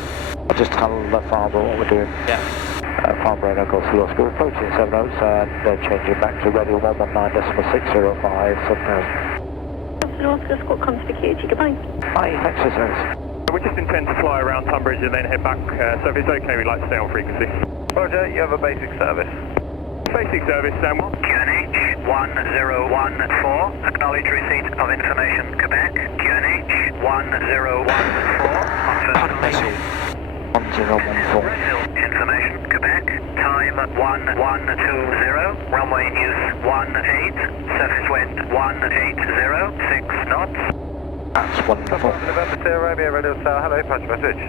I'll just tell the farmer what we're doing. Yeah. Farmer Radar Golf Law School, approaching 7 oaks and changing back to radio 119.605 subpound. Law School Squawk comms for security, goodbye. Hi, thanks for service. We just intend to fly around Tunbridge and then head back, so if it's okay, we'd like to stay on frequency. Roger, you have a basic service. Basic service, Stanwell. QNH 1014, acknowledge receipt of information, Quebec. QNH 1014, on first 1014. Red Hill information, Quebec, time 1120, runway in use 18, surface wind 180, 6 knots. That's wonderful. November Sierra Romeo, Red Hill Tower, hello, punch message.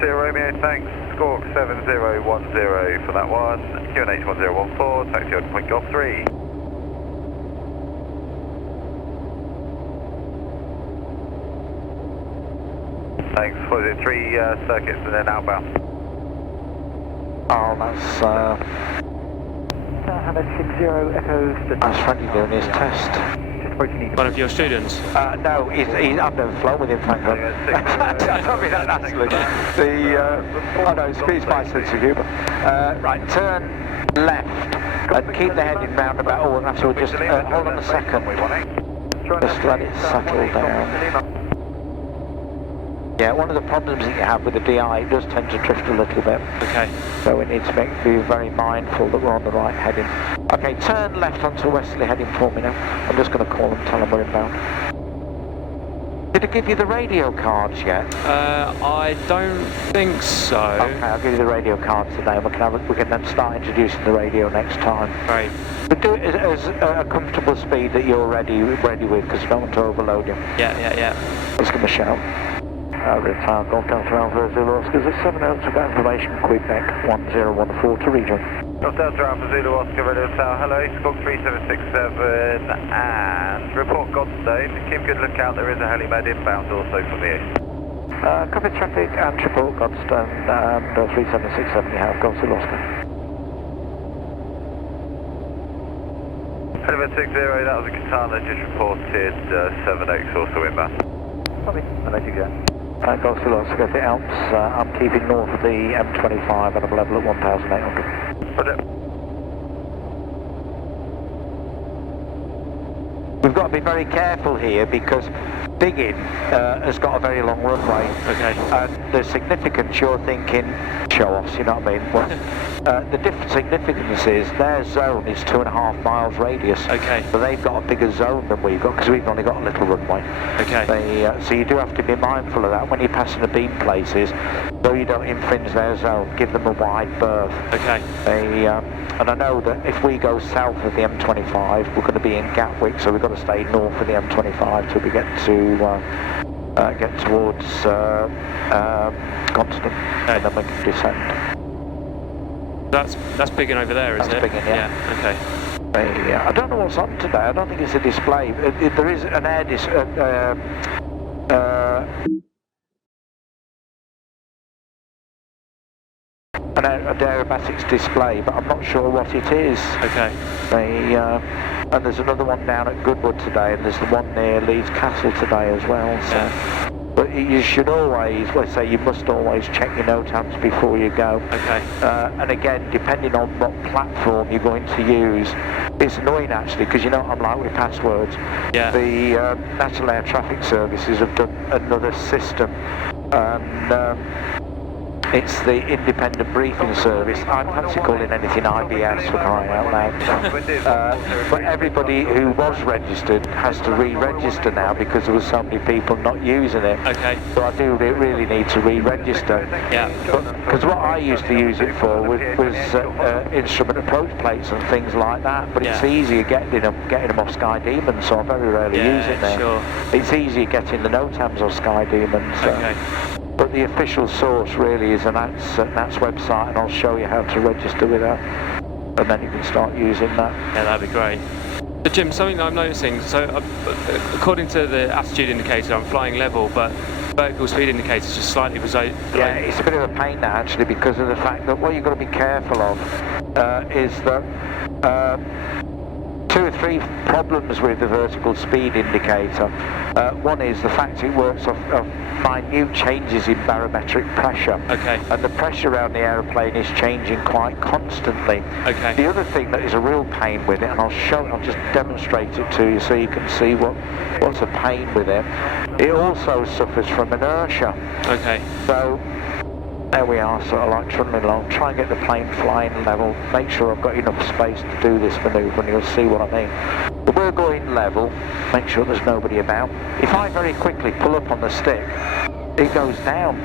Sierra Romeo, thanks. Squawk 7010 for that one. QNH 1014, taxi on point Golf 3. Thanks. Was it 3 circuits and then outbound? Oh, that's Frankie doing his test. One of your students? No, I've never flown with him, frankly. I mean, naturally. Oh no, it's my sense of humour. Right, turn left and keep the heading roundabout. Oh, and that's all. Just hold on a second. Just let it settle down. Yeah, one of the problems that you have with the DI, it does tend to drift a little bit. Okay. So we need to be very mindful that we're on the right heading. Okay, turn left onto Westerly heading for me now. I'm just going to call and tell them we're inbound. Did it give you the radio cards yet? I don't think so. Okay, I'll give you the radio cards today. We can then start introducing the radio next time. Right. But do it as a comfortable speed that you're ready with, because you don't want to overload you. Yeah. Let's give them a shout. Return Golf Delta Alpha Zulu Oscar, 7 Oaks of information, Quebec 1014 to region. Golf Delta Alpha Zulu Oscar, Radio Tower, hello, Squawk 3767 and report Godstone. Keep good lookout, there is a helimed inbound also from the east. Copy traffic and report Godstone and 3767 you have, Golf Zulu Oscar. Helimed 60, that was a Katana, just reported 7 Oaks also inbound. Copy, hello to go. Golf Zulu Oscar, the Alps, I'm keeping north of the M25 and I'm level at 1,800. Roger. We've got to be very careful here because Biggin has got a very long runway. Okay. And the significance, you're thinking show-offs, you know what I mean? Well, the significance is their zone is 2.5 miles radius. Okay. So they've got a bigger zone than we've got because we've only got a little runway. Okay. So you do have to be mindful of that when you're passing the beam places. Though you don't infringe their zone, give them a wide berth. Okay. And I know that if we go south of the M25, we're going to be in Gatwick, so we've got to stay north of the M25 till we get towards Constant, and then we can descend. That's Biggin over there, is it? That's Biggin, yeah. Okay. I don't know what's on today. I don't think it's a display. There is an air an aerobatics display, but I'm not sure what it is. Okay. And there's another one down at Goodwood today, and there's the one near Leeds Castle today as well. So. Yeah. But you should always, let's say you must always check your NOTAMs before you go. Okay. And again, depending on what platform you're going to use, it's annoying actually, because you know what I'm like with passwords. Yeah. The National Air Traffic Services have done another system, and it's the Independent Briefing Service. I fancy calling anything IBS for crying out loud. But everybody who was registered has to re-register now because there were so many people not using it. Okay. So I do really need to re-register. Yeah. Because what I used to use it for was instrument approach plates and things like that. But it's easier getting them off Sky Demon, so I very rarely use it there. Sure. It's easier getting the NOTAMs off Sky Demon. So. Okay. But the official source really is a NATS website, and I'll show you how to register with that, and then you can start using that. Yeah, that'd be great. But Jim, something that I'm noticing, so according to the attitude indicator, I'm flying level, but vertical speed indicator is just slightly below. Yeah, it's a bit of a pain now actually, because of the fact that what you've got to be careful of is that 2 or 3 problems with the vertical speed indicator. One is the fact it works off minute changes in barometric pressure. Okay. And the pressure around the aeroplane is changing quite constantly. Okay. The other thing that is a real pain with it, and I'll just demonstrate it to you so you can see what's a pain with it. It also suffers from inertia. Okay. So There we are, sort of like trundling along. Try and get the plane flying level. Make sure I've got enough space to do this manoeuvre, and you'll see what I mean. But we're going level. Make sure there's nobody about. If I very quickly pull up on the stick, it goes down.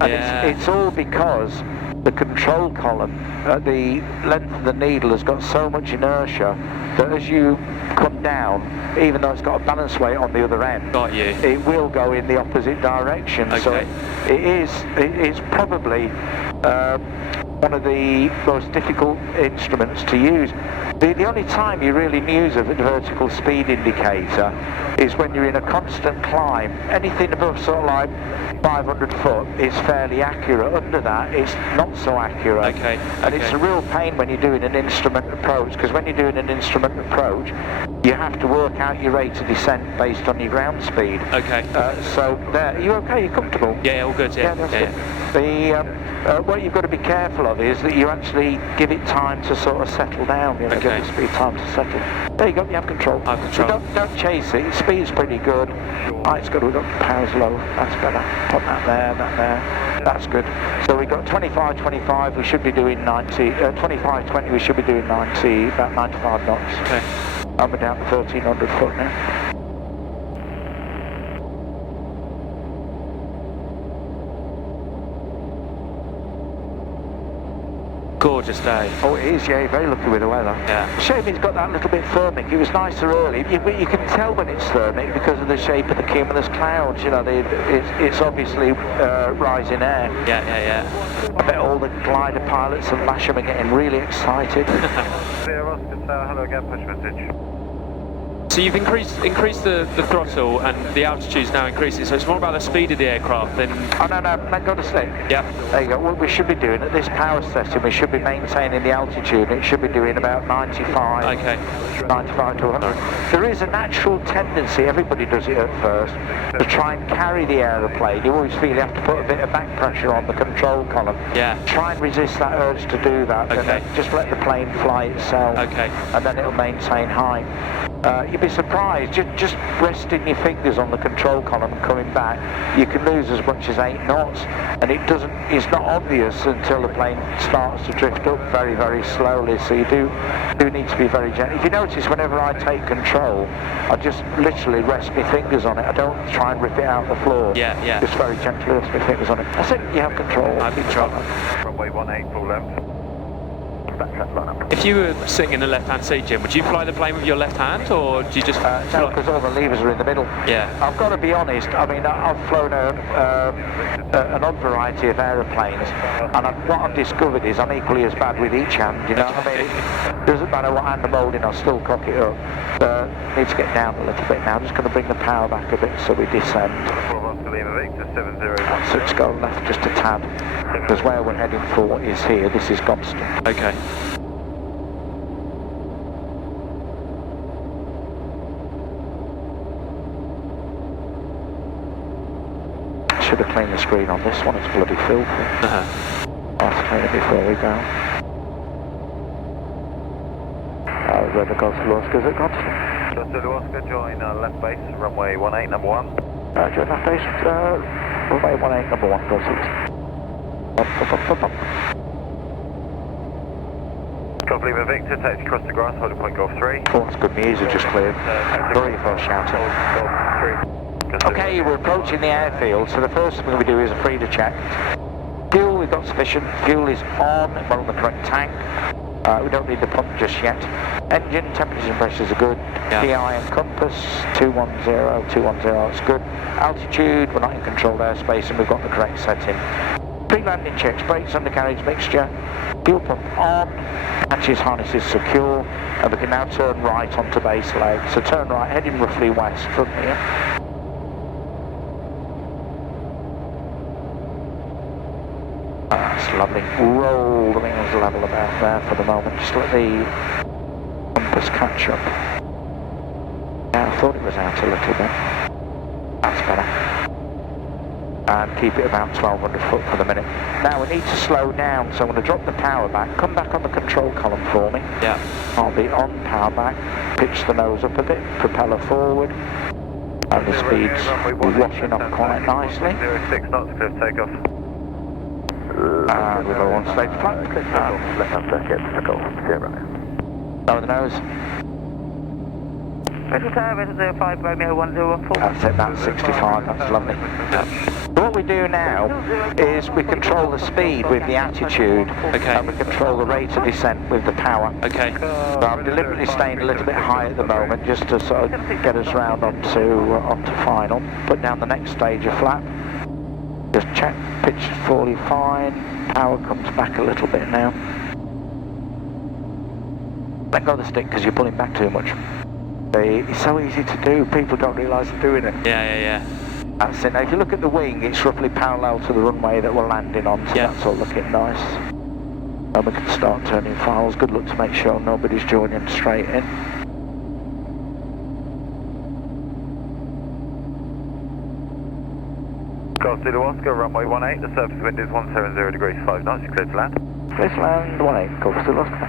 And it's all because the control column at the length of the needle has got so much inertia that as you come down, even though it's got a balance weight on the other end, it will go in the opposite direction. Okay. So it's probably one of the most difficult instruments to use. The only time you really use a vertical speed indicator is when you're in a constant climb. Anything above sort of like 500 foot is fairly accurate. Under that, it's not so accurate. Okay. And it's a real pain when you're doing an instrument approach, because when you're doing an instrument approach, you have to work out your rate of descent based on your ground speed. Okay. So there, are you okay? You're comfortable? Yeah, all good. Yeah. That's good. What you've got to be careful of is that you actually give it time to sort of settle down. You know, give the speed time to settle. There you go. You have control. I have control. So don't chase it. Speed's pretty good. It's good. We've got power's low. That's better. Put that there. That there. That's good. So we've got 25, 25. We should be doing 90. 25, 20. We should be doing 90. About 95 knots. Okay. And we're down to 1300 foot now. Gorgeous day. Oh, it is, yeah, very lucky with the weather. Yeah. Shame it's got that little bit thermic. It was nicer early. You can tell when it's thermic because of the shape of the cumulus clouds. You know, it's obviously rising air. Yeah. I bet all the glider pilots and Lasham are getting really excited. Hello again, push message. So you've increased the throttle and the altitude's now increasing, so it's more about the speed of the aircraft than... Oh, no, let go to stick. Yeah. There you go. What we should be doing at this power setting, we should be maintaining the altitude. It should be doing about 95. Okay. 95 to 100. There is a natural tendency, everybody does it at first, to try and carry the aeroplane. You always feel you have to put a bit of back pressure on the control column. Yeah. Try and resist that urge to do that. Okay. And then just let the plane fly itself. Okay. And then it'll maintain height. You'd be surprised, just resting your fingers on the control column and coming back, you can lose as much as 8 knots, and it's not obvious until the plane starts to drift up very, very slowly, so you do need to be very gentle. If you notice, whenever I take control, I just literally rest my fingers on it. I don't try and rip it out the floor. Yeah. Just very gently rest my fingers on it. I think you have control. I have control. Runway 18, full left. If you were sitting in the left-hand seat, Jim, would you fly the plane with your left hand, or do you just... No, because all the levers are in the middle. Yeah. I've got to be honest, I mean, I've flown an odd variety of aeroplanes, and what I've discovered is I'm equally as bad with each hand, you know what I mean? It doesn't matter what hand I'm holding, I'll still cock it up. Need to get down a little bit now. I'm just going to bring the power back a bit so we descend. So just go left just a tad, because where we're heading for is here. This is Gobston. Okay. Should have cleaned the screen on this one, it's bloody filthy. I'll clean it before we go. Rudder goes to Oscar's at Gobston. Just to Oscar, join left base, runway 18, number 1. Join left base, runway 18, number 1, goes to Golf Lima Victor, taxi across the grass, holding point Golf 3. Oh, that's good news, it just cleared. Very fast shouting. Okay, we're approaching the airfield, so the first thing we do is a freeder check. Fuel, we've got sufficient. Fuel is on, we're on the correct tank. We don't need the pump just yet. Engine, temperatures and pressures are good. Yeah. PI and compass, 210, it's good. Altitude, we're not in controlled airspace and we've got the correct setting. Pre-landing checks, brakes, undercarriage mixture, fuel pump on, hatches, harnesses secure, and we can now turn right onto base leg. So turn right, heading roughly west from here. That's lovely. Roll the wings level about there for the moment. Just let the compass catch up. Yeah, I thought it was out a little bit. That's better. And keep it about 1200 foot for the minute. Now we need to slow down, so I'm going to drop the power back. Come back on the control column for me. Yeah. I'll be on power back. Pitch the nose up a bit. Propeller forward. And the speed's washing up quite nicely. 06 knots, clear takeoff. And we've got one stage flat. Left hand circuit, circle, 0. Lower the nose. Little Tower, 05, Romeo 1014. That's it, that's 65, that's lovely. What we do now is we control the speed with the attitude, Okay. and we control the rate of descent with the power. Okay. So I'm deliberately staying a little bit high at the moment just to sort of get us round onto final. Put down the next stage of flap. Just check, pitch is fully fine, power comes back a little bit now. Let go of the stick because you're pulling back too much. It's so easy to do, people don't realise they're doing it. Yeah. That's it. Now if you look at the wing, it's roughly parallel to the runway that we're landing on, so that's all looking nice. And we can start turning files. Good luck to make sure nobody's joining straight in. Golf Zulu Oscar, runway 18, the surface wind is 170 degrees 5 knots, you're clear to land. Clear to land, 18, Golf Zulu Oscar.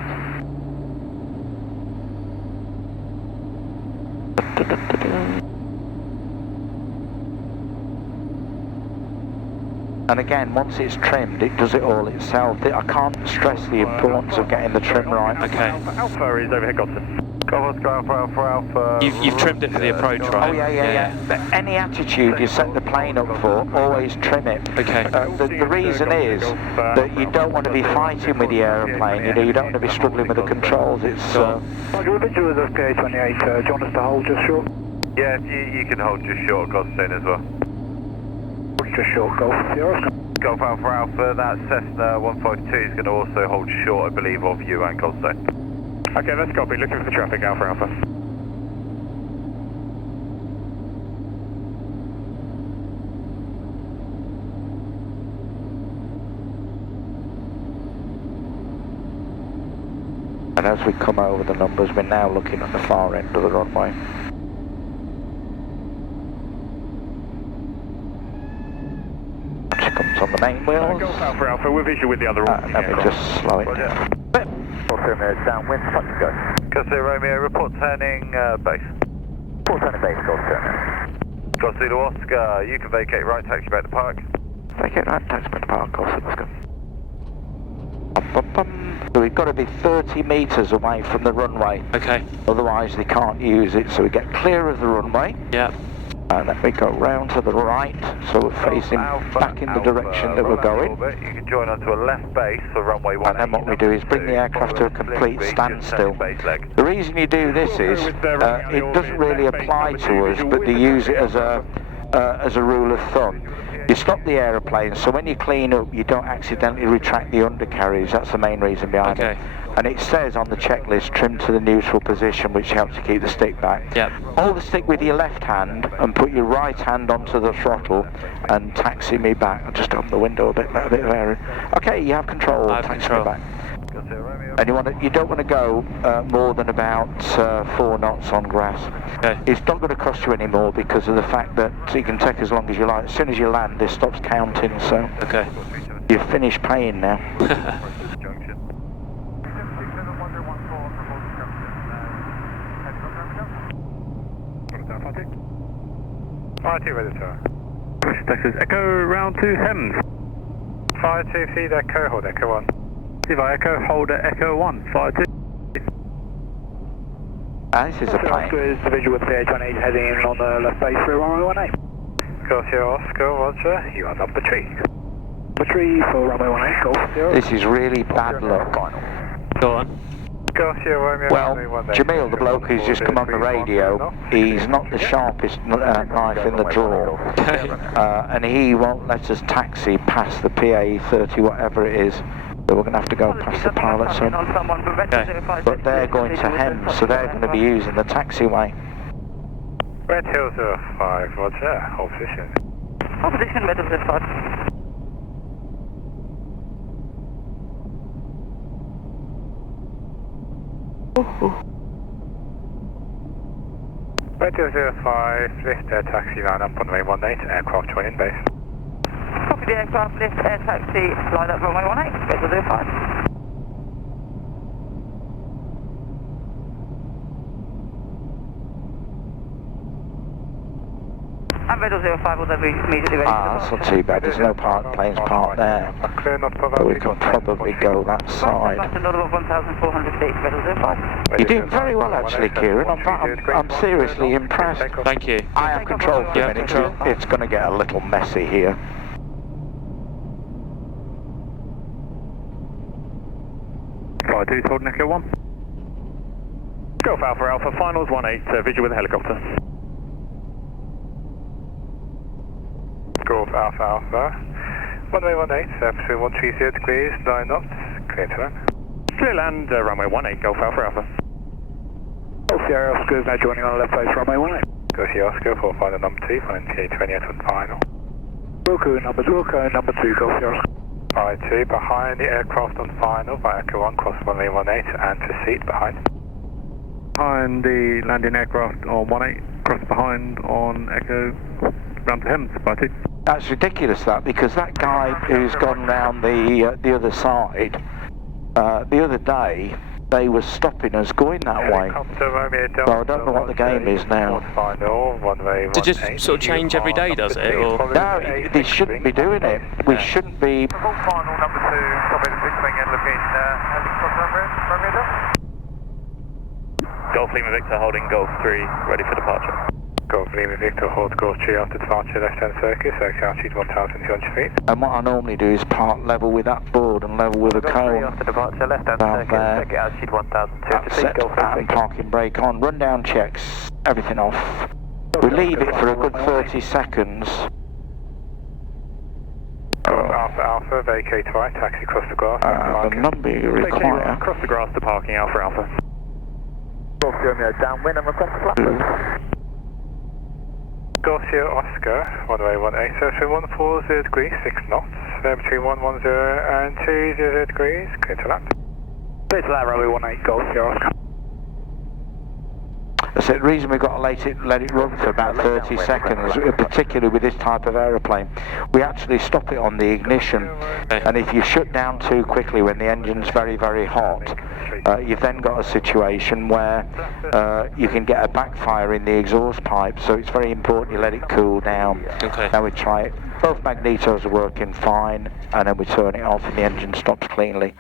And again, once it's trimmed, it does it all itself. I can't stress the importance of getting the trim right. Okay. Alpha is overhead, Gosford. Golf Oscar, Alpha. You've trimmed it for the approach, right? Oh yeah. But any attitude you set the plane up for, always trim it. Okay. The reason is that you don't want to be fighting with the aeroplane. You don't want to be struggling with the controls. It's. Roger, visual with PA28. Do you want us to hold just short? Yeah, you can hold just short, Gosford as well. Just short, Golf. Golf Alpha, that Cessna 152 is going to also hold short, I believe, of you and Goldstone. Okay, let's copy. Looking for the traffic, Alpha. And as we come over the numbers, we're now looking at the far end of the runway. Comes on the main wheels. Golf Alpha, we're visual with the other one. Let me just slow it down. Downwind, touch and go. Golf Romeo, report turning base. Report turning base, Golf turning. Golf Zulu Oscar, you can vacate right, taxi back to park. Vacate right, taxi back to park, Golf Zulu Oscar. So we've got to be 30 metres away from the runway. Okay. Otherwise they can't use it, so we get clear of the runway. Yeah. And then we go round to the right, so we're facing back in the direction that we're going. You can join onto a left base for runway 18. And then what we do is bring the aircraft to a complete standstill. The reason you do this is, it doesn't really apply to us, but they use it as a rule of thumb. You stop the aeroplane, so when you clean up, you don't accidentally retract the undercarriage. That's the main reason behind it. And it says on the checklist, trim to the neutral position, which helps to keep the stick back. Yep. Hold the stick with your left hand and put your right hand onto the throttle and taxi me back. I'll just open the window a bit of air. Okay, you have control. Taxi me back. And you don't want to go more than about 4 knots on grass. Okay. It's not going to cost you any more because of the fact that you can take as long as you like. As soon as you land, this stops counting, so Okay. you've finished paying now. Fire 2 ready, sir. Texas Echo round to Hems. Fire 2 feed Echo, hold Echo 1. Levi Echo, hold Echo 1, Fire 2. This is a plane. Is the visual with PA28 heading in on the left base for runway 18. Garcia Oscar, Roger, you are number 3. Number 3 for runway 18, Golf 0. This is really bad luck. Go on. Garcia Romeo. Well, Jamil, the bloke who's just come on the radio, he's not the sharpest knife in the drawer. And he won't let us taxi past the PA30, whatever it is. So we're going to have to go past the pilot's home. But they're going to Hems, so they're going to be using the taxiway. Red Hills 5, Roger, hold position. Hold position, Red Hills 5. Red Hills 5, lift air taxi line up on runway 18, aircraft joining base. Copy the aircraft, lift air taxi, line up runway 18, Red Hills 5. And Red 05 will then be immediately ready. That's not too bad. There's no planes parked there. But we can probably go that side. Back to Northern 1,400 feet, Red 05. You're doing very well actually, Kieran. I'm seriously impressed. Thank you. I have control for a minute. It's going to get a little messy here. Flight 2, holding Echo 1. Golf Alpha Alpha, finals 18, visual with the helicopter. Golf Alpha Alpha, 18, between 130 degrees, 9 knots, clear to land. Clear land, runway 18, Golf Alpha Alpha. Golf Sierra Oscar is now joining on left base, runway 18. Golf Sierra Oscar, for final number 2, flying TA28 on final. Wilco number 2, Golf Sierra Oscar. Flight 2, behind the aircraft on final, by Echo 1, cross runway 18, and proceed behind. Behind the landing aircraft on 18, cross behind on Echo, round to Hems, by 2. That's ridiculous, that, because that guy who's gone round the other side, the other day, they were stopping us going that way. Well, I don't know what the game is now. Does it just sort of change every day, does it? Or? No, they shouldn't be doing it. We shouldn't be... Final number 2, top 86 wing and looking Golf Lima Victor holding Golf 3, ready for departure. Golf Lima Victor hold Golf 3 after departure, left-hand circuit, so altitude 1,200 feet. And what I normally do is park level with that board and level with a cone. After departure, left-hand circuit, altitude 1,200 feet. Golf And parking brake on, rundown checks, everything off. We leave it for a good 30 seconds. Alpha Alpha, vacate right, taxi across the grass. The number you require. Across the grass to parking, Alpha Alpha. Golf Romeo downwind and request flat. Golf Sierra Oscar, 18, so between 140 degrees, 6 knots, between 110 and 20 degrees, clear to land. Clear to land, runway 18, Golf Sierra Oscar. That's the reason we've got to let it run for about 30 seconds, particularly with this type of aeroplane. We actually stop it on the ignition, and if you shut down too quickly when the engine's very, very hot, you've then got a situation where you can get a backfire in the exhaust pipe, so it's very important you let it cool down. Okay. Now we try it. Both magnetos are working fine, and then we turn it off and the engine stops cleanly.